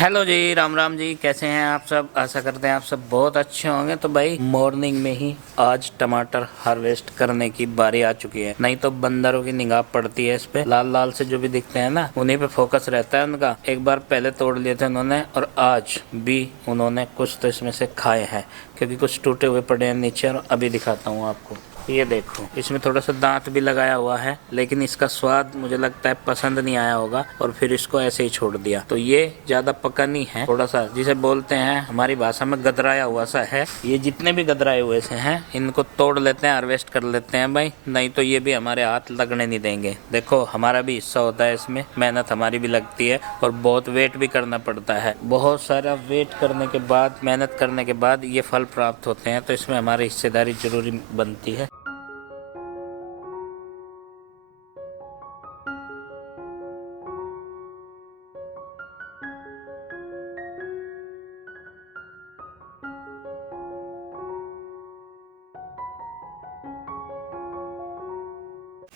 Hello जी, राम राम जी। कैसे हैं आप सब? आशा करते हैं आप सब बहुत अच्छे होंगे। तो भाई मॉर्निंग में ही आज टमाटर हार्वेस्ट करने की बारी आ चुकी है। नहीं तो बंदरों की निगाह पड़ती है इस पे, लाल लाल से जो भी दिखते हैं ना, उन्हीं पे फोकस रहता है उनका। एक बार पहले तोड़ लिए थे उन्होंने, और आज भी उन्होंने कुछ तो इसमें से खाए हैं, क्योंकि कुछ टूटे हुए पड़े हैं नीचे। और अभी दिखाता हूँ आपको, ये देखो, इसमें थोड़ा सा दांत भी लगाया हुआ है, लेकिन इसका स्वाद मुझे लगता है पसंद नहीं आया होगा, और फिर इसको ऐसे ही छोड़ दिया। तो ये ज्यादा पका नहीं है, थोड़ा सा जिसे बोलते हैं हमारी भाषा में गदराया हुआ सा है। ये जितने भी गदराए हुए से हैं, इनको तोड़ लेते हैं, हार्वेस्ट कर लेते हैं भाई, नहीं तो ये भी हमारे हाथ लगने नहीं देंगे। देखो, हमारा भी हिस्सा होता है इसमें, मेहनत हमारी भी लगती है, और बहुत वेट भी करना पड़ता है। बहुत सारा वेट करने के बाद, मेहनत करने के बाद ये फल प्राप्त होते हैं, तो इसमें हमारी हिस्सेदारी जरूरी बनती है।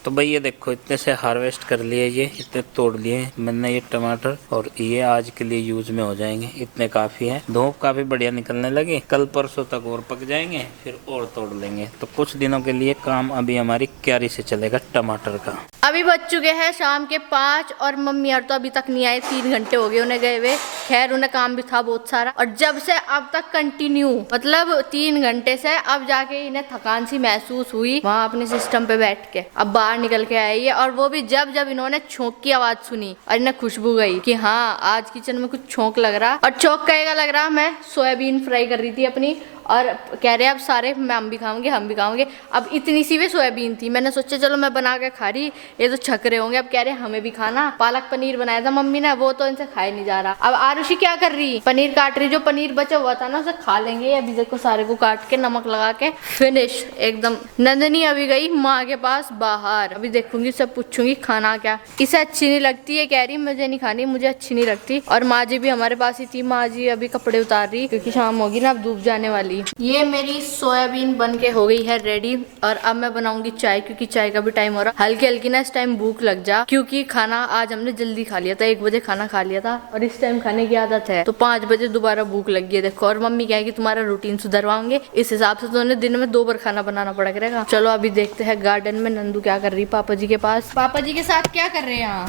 तो भाई ये देखो, इतने से हार्वेस्ट कर लिए, ये इतने तोड़ लिए मैंने ये टमाटर, और ये आज के लिए यूज में हो जाएंगे। इतने काफी है। धूप काफी बढ़िया निकलने लगी, कल परसों तक और पक जाएंगे, फिर और तोड़ लेंगे। तो कुछ दिनों के लिए काम अभी हमारी क्यारी से चलेगा टमाटर का। अभी बज चुके हैं शाम के 5 और मम्मी यार तो अभी तक नहीं आए। 3 घंटे हो गए उन्हें गए हुए। खैर उन्हें काम भी था बहुत सारा, और जब से अब तक कंटिन्यू, मतलब 3 घंटे से अब जाके इन्हें थकान सी महसूस हुई वहाँ अपने सिस्टम पे बैठ के। अब बाहर निकल के आई है, और वो भी जब जब इन्होंने छोंक की आवाज सुनी और इन्हें खुशबू गई कि हाँ आज किचन में कुछ छोंक लग रहा। और छोंक कहेगा लग रहा, मैं सोयाबीन फ्राई कर रही थी अपनी, और कह रहे अब सारे हम भी खाएंगे, हम भी खाएंगे। अब इतनी सी भी सोयाबीन थी, मैंने सोचा चलो मैं बना के खा रही, ये तो छक रहे होंगे। अब कह रहे हमें भी खाना। पालक पनीर बनाया था मम्मी ने, वो तो इनसे खाया नहीं जा रहा। अब आरुषि क्या कर रही, पनीर काट रही। जो पनीर बचा हुआ था ना उसे खा लेंगे। अभी देखो सारे को काट के नमक लगा के फिनिश एकदम। नंदनी अभी गई माँ के पास बाहर, अभी देखूंगी, सब पूछूंगी खाना क्या। इसे अच्छी नहीं लगती है, कह रही मुझे नहीं खानी, मुझे अच्छी नहीं लगती। और माँ जी भी हमारे पास ही थी, माँ जी अभी कपड़े उतार रही क्योंकि शाम होगी ना, अब धूप जाने वाली। ये मेरी सोयाबीन बन के हो गई है रेडी, और अब मैं बनाऊंगी चाय, क्योंकि चाय का भी टाइम हो रहा। हल्की हल्की ना इस टाइम भूख लग जा, क्योंकि खाना आज हमने जल्दी खा लिया था, 1 बजे खाना खा लिया था, और इस टाइम खाने की आदत है, तो 5 बजे दोबारा भूख लगी है। देखो, और मम्मी कहेगी तुम्हारा रूटीन सुधरवाओगे, इस हिसाब से तो उन्हें दिन में 2 बार खाना बनाना पड़ा करेगा। चलो अभी देखते हैं गार्डन में नंदू क्या कर रही पापा जी के पास। पापा जी के साथ क्या कर रहे हैं यहाँ?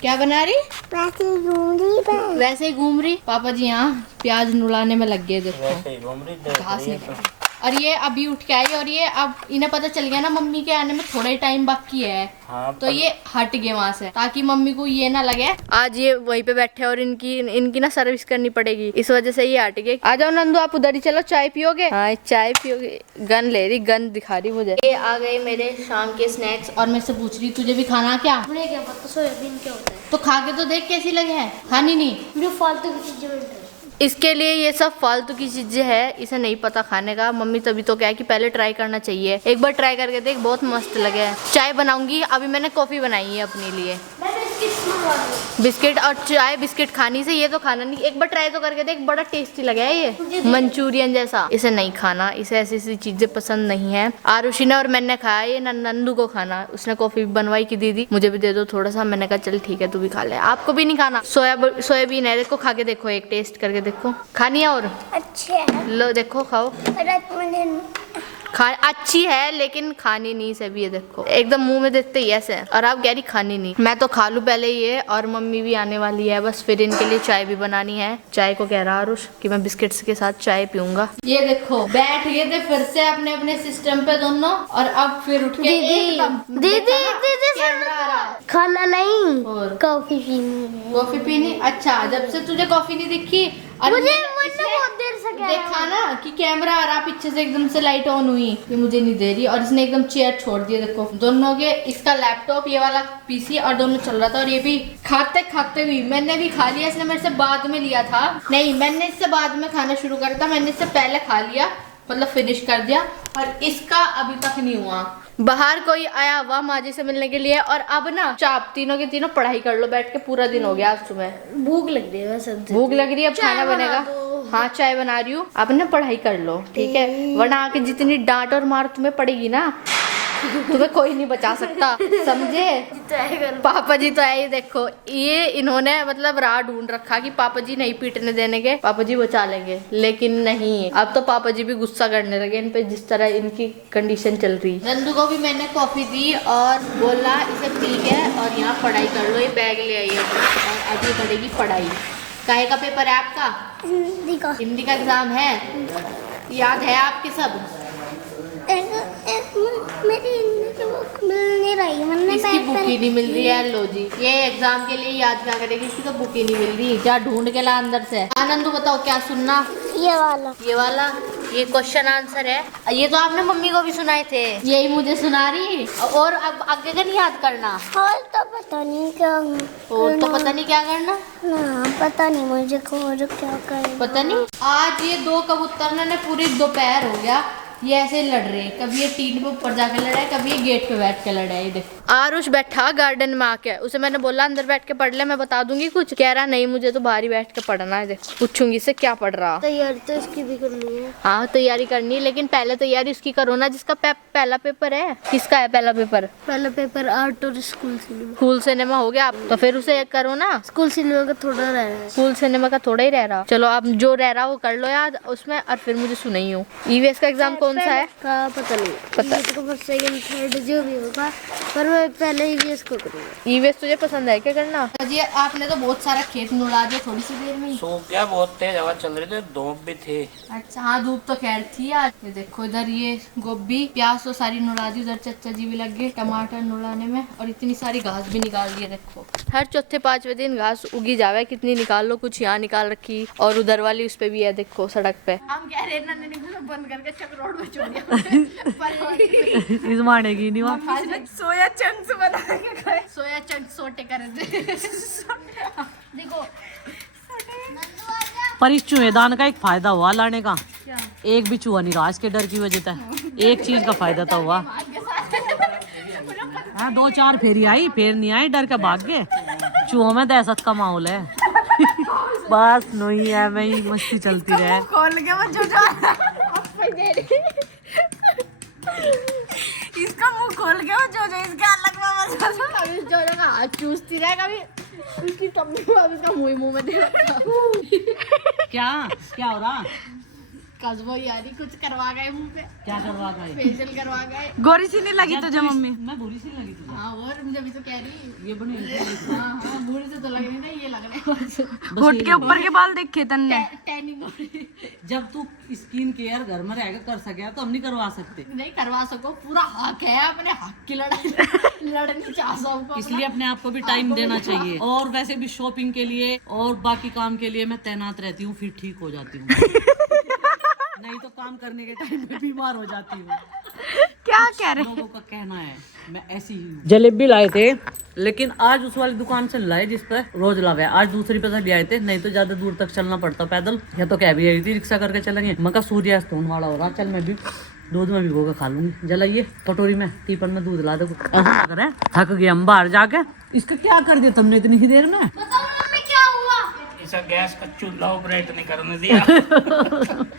क्या बना रही? वैसे ही घूम रही। पापा जी यहाँ प्याज नुलाने में लग गए। देखो घास निकल। और ये अभी उठ के आई, और ये अब इन्हें पता चल गया ना मम्मी के आने में थोड़ा ही टाइम बाकी है। हाँ, तो ये हट गए वहाँ से, ताकि मम्मी को ये ना लगे आज ये वहीं पे बैठे और इनकी ना सर्विस करनी पड़ेगी, इस वजह से ये हट गए। आ जाओ नंदू, आप उधर ही चलो, चाय पियोगे? हाँ चाय पियोगे। गन ले रही, गन दिखा रही मुझे। ये आ गए मेरे शाम के स्नैक्स, और मैं से पूछ रही तुझे भी खाना क्या? मुझे क्या पता सोयाबीन क्या होता है। तो खा के तो देख कैसी लगे है। खानी नहीं, मुझे फालतू की चीजें। इसके लिए ये सब फालतू की चीजें है, इसे नहीं पता खाने का। मम्मी तभी तो क्या है कि पहले ट्राई करना चाहिए, एक बार ट्राई करके देख, बहुत मस्त लगे। चाय बनाऊंगी, अभी मैंने कॉफी बनाई है अपने लिए। बिस्किट और चाय, बिस्किट खानी से ये तो खाना नहीं, एक बार ट्राई तो करके देख, बड़ा टेस्टी लगा है ये, मंचूरियन जैसा। इसे नहीं खाना, इसे ऐसी ऐसी चीजें पसंद नहीं है। आरुषि ने और मैंने खाया, ये नंदू को खाना। उसने कॉफी बनवाई की दीदी, मुझे भी दे दो थोड़ा सा। मैंने कहा चल ठीक है तू भी खा ले, आपको भी नहीं खाना। सोयाबीन है, देखो खा के देखो, एक टेस्ट करके देखो। खानी है और अच्छे लो देखो, खाओ। अच्छी है लेकिन खानी नहीं सभी, ये देखो एकदम मुंह में देखते ही ऐसे। और आप कह रही खानी नहीं, मैं तो खा लूं पहले ये। और मम्मी भी आने वाली है, बस फिर इनके लिए चाय भी बनानी है। चाय को कह रहा आरुष कि मैं बिस्किट्स के साथ चाय पीऊंगा। ये देखो बैठ गए थे फिर से अपने अपने सिस्टम पे दोनों, और अब फिर उठ के दीदी खाना नहीं और कॉफी पीनी। कॉफी पीनी? अच्छा, जब से तुझे कॉफी नहीं दिखी। मुझे बहुत देर से देखा ना कि कैमरा आ रहा पीछे से, एकदम से लाइट ऑन हुई, ये मुझे नहीं दे रही, और इसने एकदम चेयर छोड़ दिया। देखो दोनों के, इसका लैपटॉप, ये वाला पीसी, और दोनों चल रहा था। और ये भी खाते खाते हुई, मैंने भी खा लिया, इसने मेरे से बाद में लिया था। नहीं, मैंने इससे बाद में खाना शुरू करा था, मैंने इससे पहले खा लिया, मतलब फिनिश कर दिया। और इसका अभी तक नहीं हुआ। बाहर कोई आया हुआ माँ जी से मिलने के लिए, और अब ना चाप तीनों के तीनों पढ़ाई कर लो बैठ के, पूरा दिन हो गया आज सुबह। भूख लग रही है, भूख लग रही है, अब खाना बनेगा। हाँ चाय बना रही हूँ, अब ना पढ़ाई कर लो ठीक है, वरना आके जितनी डांट और मार तुम्हें पड़ेगी ना, तुम्हें कोई नहीं बचा सकता, समझे? पापा जी तो है ही, देखो ये इन्होंने मतलब राह ढूंढ रखा कि पापा जी नहीं पीटने देने के, पापा जी बचा लेंगे, लेकिन नहीं, अब तो पापा जी भी गुस्सा करने लगे इन पे जिस तरह इनकी कंडीशन चल रही। नंदू को भी मैंने कॉफी दी और बोला इसे पी के और यहाँ पढ़ाई कर लो, ये बैग ले आई है और अभी करेगी पढ़ाई। काहे का पेपर है आपका? हिंदी का एग्जाम है, याद है आपके सब? मेरी हिंदी की बुक मिल नहीं रही, मैंने इसकी बुक ही नहीं मिल रही है। लो जी, ये एग्जाम के लिए याद क्या करेगी, इसकी तो बुक ही नहीं मिल रही, जा ढूंढ के ला अंदर से। आनंद बताओ क्या सुनना? ये वाला ये क्वेश्चन आंसर है, ये तो आपने मम्मी को भी सुनाए थे, यही मुझे सुना रही, और अब आगे का नहीं याद करना। और तो पता नहीं क्या और तो पता नहीं क्या करना ना, पता नहीं मुझे और क्या करना, पता नहीं। आज ये दो कबूतर ने पूरी दोपहर हो गया ये ऐसे लड़ रहे हैं, कभी ये टीन पे ऊपर जाके लड़ा है, कभी ये गेट पे बैठ के लड़ा है। ये देखो आरुष बैठा गार्डन में आके, उसे मैंने बोला अंदर बैठ के पढ़ ले, मैं बता दूंगी कुछ, कह रहा नहीं मुझे तो बाहर ही बैठ के पढ़ना है। देखो पूछूंगी इससे क्या पढ़ रहा। तैयारी तो इसकी भी करनी है। हाँ तैयारी करनी है, लेकिन पहले तैयारी उसकी करो ना जिसका पहला पेपर है। किसका है पहला पेपर? पहला पेपर आर्ट और स्कूल सिनेमा हो गया, तो फिर उसे करो ना। स्कूल सिनेमा का थोड़ा रह रहा है, स्कूल सिनेमा का थोड़ा ही रह रहा। चलो आप जो रह रहा वो कर लो याद उसमें, और फिर मुझे सुनाई हो। ईवीएस का एग्जाम कौन सा है? का पता नहीं, पता फर्स्ट सेकंड थर्ड जो भी होगा, पर मैं पहले ईवीएस को करूँगा। ईवीएस तुझे पसंद है क्या करना? जी आपने तो बहुत सारा खेत नुड़ा दिया थोड़ी सी देर में ही। सो क्या बहुत तेज हवा चल रही थी, धूप भी थी। अच्छा हाँ धूप तो खैर थी आज। ये देखो इधर ये गोभी प्याज तो सारी नुड़ा दी, उधर चाचा जी भी लग गए टमाटर नुड़ाने में, और इतनी सारी घास भी निकाल दी। देखो हर चौथे पांचवें दिन घास उगी जावे, कितनी निकाल लो, कुछ यहाँ निकाल रखी और उधर वाली उस पे भी है देखो सड़क पे। हम कह रहे हैं बंद करके चक रोड में छोड़ दिया इस मानेगी नहीं वहाँ। सोया चंक्स बना के खाए, सोया चंक्स सोटे करे थे। देखो पर इस चूहेदान का एक फायदा हुआ लाने का, एक भी चूहा नहीं रहा इसके डर की वजह से, एक चीज का फायदा तो हुआ। हाँ 2-4 फेरी आई, फिर नहीं आई, डर के भाग गए। चूहों में दहशत का माहौल है। बस नहीं है, मैं ही मस्ती चलती रहे। खोल के वो जो इसका मुंह खोल के वो जो इसका अलग में कभी जो का हाथ चूसती रहे, कभी उसकी टम्मी में उसका मुंह में दे रहा। क्या क्या हो रहा? कस्बो यारी कुछ करवा गए मुंह पे। क्या करवा गए? फेशियल करवा गए। गोरी सी नहीं लगी तुझे मम्मी? मैं बुरी सी लगी तुझे? हाँ और मुझे भी तो कह रही ये बनी हाँ हाँ बुरी से तो लग रही ना, ये लग रहा है घुट के ऊपर के बाल देखे तन्ने। टैनिंग हो रही। जब तू स्किन केयर घर में रहकर कर सके तो हम नहीं करवा सकते। नहीं करवा सको, पूरा हक है, अपने हक की लड़ाई लड़नी चाह सबको, इसलिए अपने आप को भी टाइम देना चाहिए। और वैसे भी शॉपिंग के लिए और बाकी काम के लिए मैं तैनात रहती हूँ, फिर ठीक हो जाती हूँ। नहीं तो काम करने के टाइम में बीमार हो जाती हूँ। क्या कह रहे लोगों का कहना है, मैं ऐसी ही हूँ। जलेबी लाए थे, लेकिन आज उस वाली दुकान से लाए जिस पर रोज लावे, आज दूसरी पे से ले आए थे, नहीं तो ज्यादा दूर तक चलना पड़ता पैदल, या तो कैब आई थी रिक्शा करके चलेंगे। मैं कहा सूर्यास्त होने वाला हो रहा, चल मैं भी दूध में भिगो के खा लूंगी। जलाइए कटोरी में, टीपन में दूध ला दो। ऐसा करे थक गए हम बाहर जाके। इसका क्या कर दिया तुमने इतनी ही देर में? इसे गैस का चूल्हा ऑपरेट नहीं करने दिया।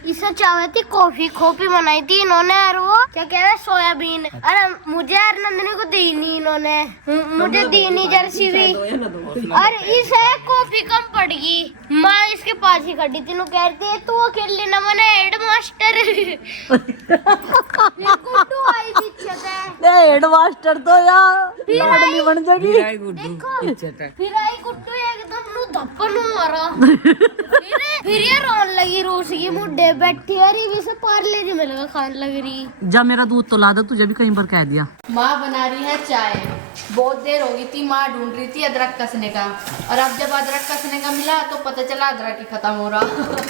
इसे चाहे थी कॉफी बनाई थी इन्होंने, और वो क्या कह रहे सोयाबीन। अरे मुझे और नंदनी को दी नहीं इन्होंने, मुझे दी नहीं जर्सी भी, और इसे कॉफी कम पड़ गई। माँ इसके पास ही खड़ी थी, कह रही थी तू अकेले न बने हेड मास्टर। गुड्डू आई पीछे से, हेड मास्टर तो यार लाडली बन जाएगी। फिर आई गुड्डू एकदम नु धप्पन मारा। फिर ये रोन लगी, रूस की मुड्डे बैठी और ये से पार्ले जी में लगा खाने लग रही। जब मेरा दूध तो ला दो, तुझे भी कहीं पर कह दिया। माँ बना रही है चाय, बहुत देर हो गई थी, माँ ढूंढ रही थी अदरक कसने का, और अब जब अदरक कसने का मिला तो पता चला अदरक ही खत्म हो रहा।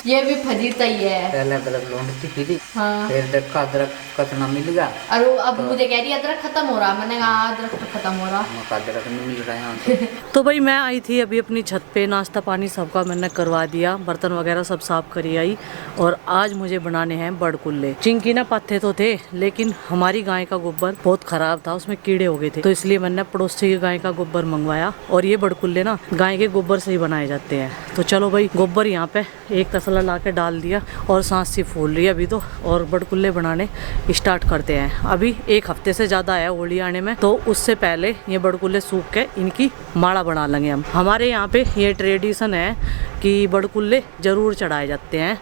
ये भी फजीता ही है। पहले अदरक ढूंढती थी, हाँ फिर देखा अदरक कसना मिल गया, और वो अब मुझे कह रही है अदरक खत्म हो रहा। मैंने कहा अदरक तो खत्म हो रहा, अदरक नहीं मिल रहा है यहाँ से। तो भाई मैं आई थी अभी अपनी छत पे, नाश्ता पानी सब सबका मैंने करवा दिया, बर्तन वगैरह सब साफ करी आई। और आज मुझे बनाने हैं बड़कुल्ले। चिंकी ने पत्ते तो थे, लेकिन हमारी गाय का गोबर बहुत खराब था, उसमें कीड़े हो गए थे, तो इसलिए मैंने पड़ोसी की गाय का गोबर मंगवाया। और ये बड़कुल्ले ना गाय के गोबर से ही बनाए जाते हैं। तो चलो भाई, गोबर यहाँ पे एक तसला ला के डाल दिया और सांस सी फूल रही है अभी तो, और बड़कुल्ले बनाने स्टार्ट करते हैं। अभी एक हफ्ते से ज़्यादा आया होली आने में, तो उससे पहले ये बड़कुल्ले सूख के इनकी माला बना लेंगे हम। हमारे यहाँ पे ये ट्रेडिशन है कि बड़कुल्ले जरूर चढ़ाए जाते हैं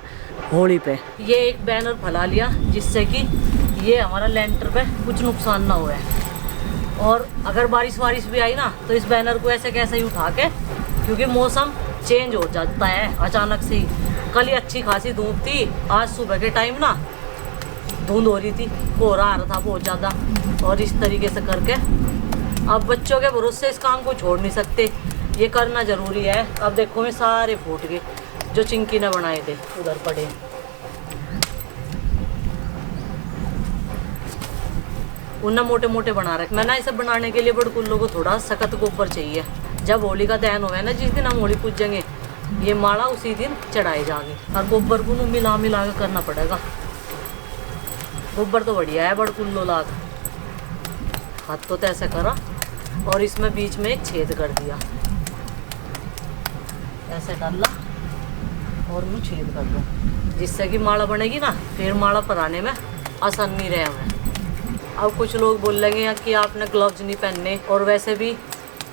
होली पे। ये एक बैनर फैला लिया जिससे कि ये हमारा लेंटर पे कुछ नुकसान ना हुए। और अगर बारिश भी आई ना, तो इस बैनर को ऐसे कैसे ही उठा के, क्योंकि मौसम चेंज हो जाता है अचानक से ही। कल ही अच्छी खासी धूप थी, आज सुबह के टाइम ना धुंध हो रही थी, कोहरा आ रहा था बहुत ज़्यादा। और इस तरीके से करके अब बच्चों के भरोसे इस काम को छोड़ नहीं सकते, ये करना ज़रूरी है। अब देखो मैं सारे फूट गए जो चिंकी ने बनाए थे, उधर पड़े। उन्हें मोटे मोटे बना रखे। मैं ना इसे बनाने के लिए बड़कुल्लों को थोड़ा सख्त गोबर चाहिए। जब होली का दहन होगा ना, जिस दिन हम होली पूजेंगे, ये माला उसी दिन चढ़ाए जाएंगे। और गोबर को मिला मिला के करना पड़ेगा। गोबर तो बढ़िया है बड़कुल्लो लाग। हाथ तो ऐसे करा और इसमें बीच में एक छेद कर दिया, ऐसे डाला और मैं छेद कर दूँ, जिससे कि माला बनेगी ना, फिर माला पराने में आसानी रहे हमें। अब कुछ लोग बोल लेंगे कि आपने ग्लव्स नहीं पहनने, और वैसे भी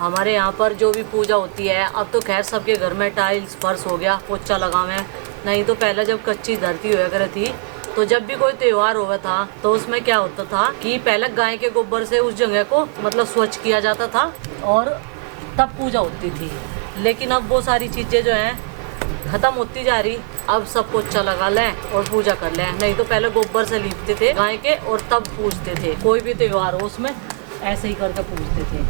हमारे यहाँ पर जो भी पूजा होती है, अब तो खैर सबके घर में टाइल्स फर्श हो गया, पोछा लगावे। नहीं तो पहले जब कच्ची धरती हुआ कर थी, तो जब भी कोई त्योहार हुआ था, तो उसमें क्या होता था कि पहले गाय के गोबर से उस जगह को मतलब स्वच्छ किया जाता था और तब पूजा होती थी। लेकिन अब वो सारी चीज़ें जो हैं खत्म होती जा रही। अब सब पोछा लगा लें और पूजा कर लें। नहीं तो पहले गोबर से लीपते थे गाय के और तब पूजते थे। कोई भी त्योहार हो उसमें ऐसे ही करके पूजते थे।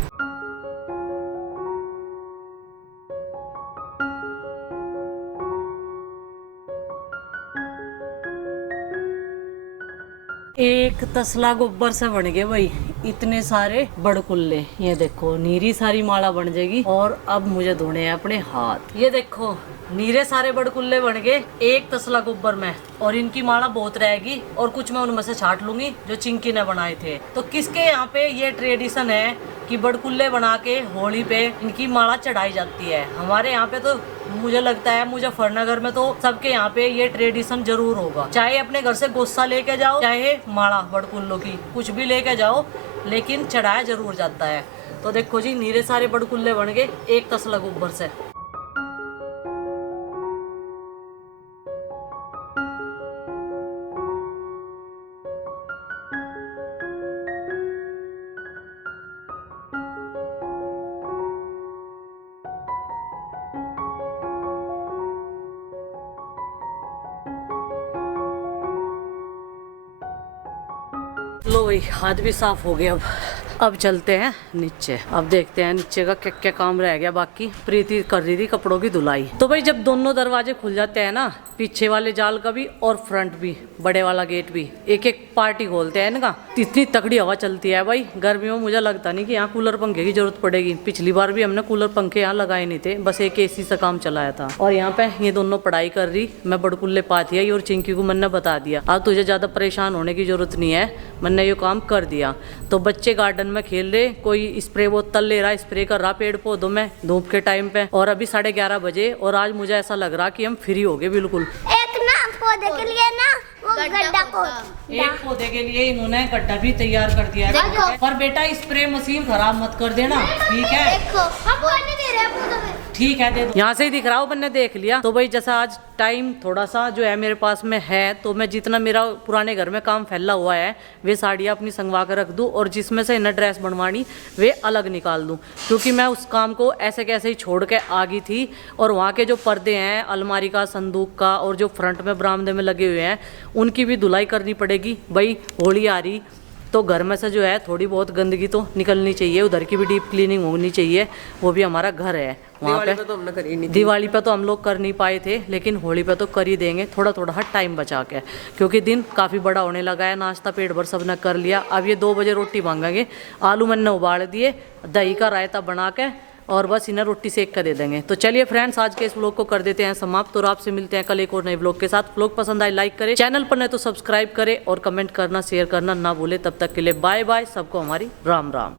एक तसला गोबर से बन गए भाई इतने सारे बड़कुल्ले। ये देखो नीरी सारी माला बन जाएगी। और अब मुझे धोने हैं अपने हाथ। ये देखो नीरे सारे बड़कुल्ले बन गए एक तसला गोबर में, और इनकी माला बहुत रहेगी और कुछ मैं उनमें से छाट लूंगी जो चिंकी ने बनाए थे। तो किसके यहाँ पे ये ट्रेडिशन है कि बड़कुल्ले बना के होली पे इनकी माला चढ़ाई जाती है। हमारे यहाँ पे तो मुझे लगता है मुजफ्फरनगर में तो सबके यहाँ पे ये ट्रेडिशन जरूर होगा। चाहे अपने घर से गोस्सा लेके जाओ, चाहे माला बड़कुल्लों की कुछ भी लेके जाओ, लेकिन चढ़ाया जरूर जाता है। तो देखो जी नीरे सारे बड़कुल्ले बन गए एक तसला गोबर से। लो भाई हाथ भी साफ हो गया। अब चलते हैं नीचे। अब देखते हैं नीचे का क्या क्या काम रह गया बाकी। प्रीति कर रही थी कपड़ों की धुलाई। तो भाई जब दोनों दरवाजे खुल जाते हैं ना, पीछे वाले जाल का भी और फ्रंट भी, बड़े वाला गेट भी, एक एक पार्टी खोलते हैं इनका। इतनी तगड़ी हवा चलती है भाई। गर्मियों में मुझे लगता नहीं कि यहाँ कूलर पंखे की जरूरत पड़ेगी। पिछली बार भी हमने कूलर पंखे यहाँ लगाए नहीं थे, बस एक एसी से काम चलाया था। और यहाँ पे ये दोनों पढ़ाई कर रही, मैं बड़कुल्ले पाती आई और चिंकी को मैंने बता दिया अब तुझे ज्यादा परेशान होने की जरूरत नहीं है, मैंने ये काम कर दिया। तो बच्चे गार्डन में खेल रहे, कोई स्प्रे बोतल ले रहा, स्प्रे कर रहा पेड़ पौधों में धूप के टाइम पे। और अभी 11:30 बजे और आज मुझे ऐसा लग रहा कि हम फ्री हो गए बिल्कुल। एक ना पौधे के लिए ना वो गड्ढा को एक पौधे के लिए इन्होंने गड्ढा भी तैयार कर दिया है। पर बेटा स्प्रे मशीन खराब मत कर देना, ठीक है? देखो हम पानी दे रहे हैं पौधों में। ठीक है दे दो। यहाँ से ही दिख रहा हो, मैंने देख लिया। तो भाई जैसा आज टाइम थोड़ा सा जो है मेरे पास में है, तो मैं जितना मेरा पुराने घर में काम फैला हुआ है वे साड़ियाँ अपनी संगवा कर रख दूँ, और जिसमें से इन्हें ड्रेस बनवानी वे अलग निकाल दूँ। क्योंकि मैं उस काम को ऐसे कैसे ही छोड़ के आ गई थी। और वहाँ के जो पर्दे हैं अलमारी का, संदूक का, और जो फ्रंट में बरामदे में लगे हुए हैं उनकी भी धुलाई करनी पड़ेगी। भाई होली आ रही तो घर में से जो है थोड़ी बहुत गंदगी तो निकलनी चाहिए, उधर की भी डीप क्लीनिंग होनी चाहिए। वो भी हमारा घर है। वहाँ पे तो हमने करी नहीं, दिवाली पे तो हम लोग कर नहीं पाए थे, लेकिन होली पे तो कर ही देंगे, थोड़ा थोड़ा हर टाइम बचा के, क्योंकि दिन काफ़ी बड़ा होने लगा है। नाश्ता पेट भर सबने कर लिया। अब ये 2 बजे रोटी मांगेंगे। आलू मैंने उबाल दिए, दही का रायता बना के और बस इन्हें रोटी सेक कर दे देंगे। तो चलिए फ्रेंड्स, आज के इस व्लॉग को कर देते हैं समाप्त और आपसे मिलते हैं कल एक और नए व्लॉग के साथ। व्लॉग पसंद आए लाइक करें, चैनल पर नए तो सब्सक्राइब करें और कमेंट करना शेयर करना ना भूले। तब तक के लिए बाय बाय, सबको हमारी राम राम।